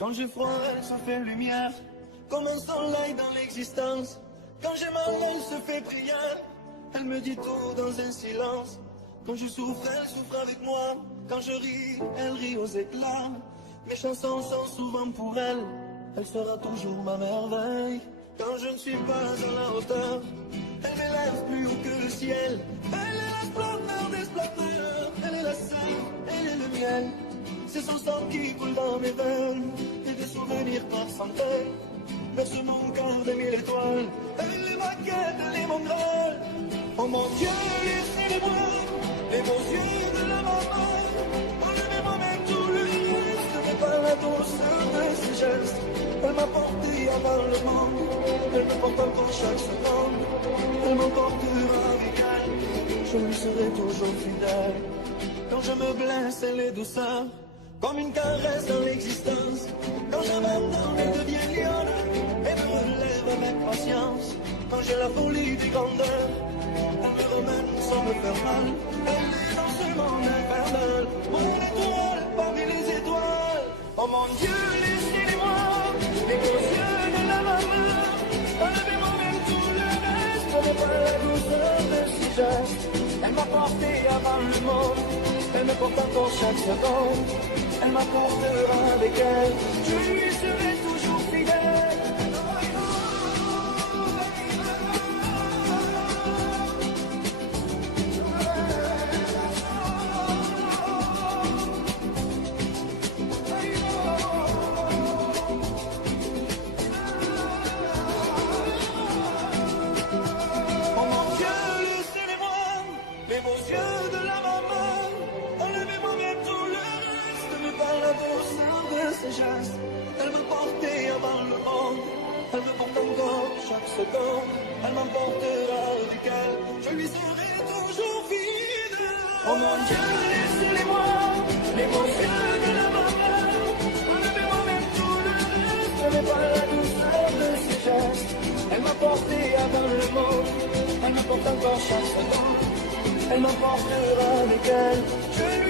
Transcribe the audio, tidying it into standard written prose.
Quand j'ai froid, elle se fait lumière, comme un soleil dans l'existence. Quand j'ai mal, elle se fait prière, elle me dit tout dans un silence. Quand je souffre, elle souffre avec moi. Quand je ris, elle rit aux éclats. Mes chansons sont souvent pour elle, elle sera toujours ma merveille. Quand je ne suis pas à la hauteur, elle m'élève plus haut que le ciel. Elle est la splendeur des splendeurs, elle est la seule, elle est le miel. C'est son sang qui coule dans mes veines, et des souvenirs par centaines. Verse mon cœur de mille étoiles, elle est ma quête, elle est mon graal. Oh mon Dieu, laissez-les-moi, les beaux yeux de la maman. Enlevez-moi même tout le reste, mais pas la douceur de ses gestes. Elle m'a porté avant le monde, elle me porte encore chaque seconde. Elle m'emportera avec elle, je lui serai toujours fidèle. Quand je me blesse, elle est douceur, comme une caresse dans l'existence. Quand j'abandonne, elle devient lionne, elle me relève avec patience. Quand j'ai la folie des grandeurs, elle me remène sans me faire mal. Elle est dans ce monde infernal, mon étoile parmi les étoiles. Oh mon Dieu, laissez-les-moi, les beaux yeux de la maman. Enlevez-moi même tout le reste, pour pas la douceur de ses gestes. Elle m'a porté avant le monde, elle me porte encore chaque seconde. Elle m'apportera avec elle, je lui serai toujours fidèle. Oh mon Dieu, laissez-les-moi, les beaux yeux de la maman. Enlevez-moi même tout le reste, mais pas la douceur de ses gestes. Elle m'a porté avant le monde, elle me porte encore chaque seconde. Elle m'emportera avec elle, je lui serai toujours fidèle. Oh mon Dieu, laissez-les-moi, les beaux yeux de la maman. Enlevez-moi même tout le reste, mais pas la douceur de ses gestes. Elle m'a porté avant le monde, elle me porte encore chaque seconde. Elle m'emportera avec elle, je lui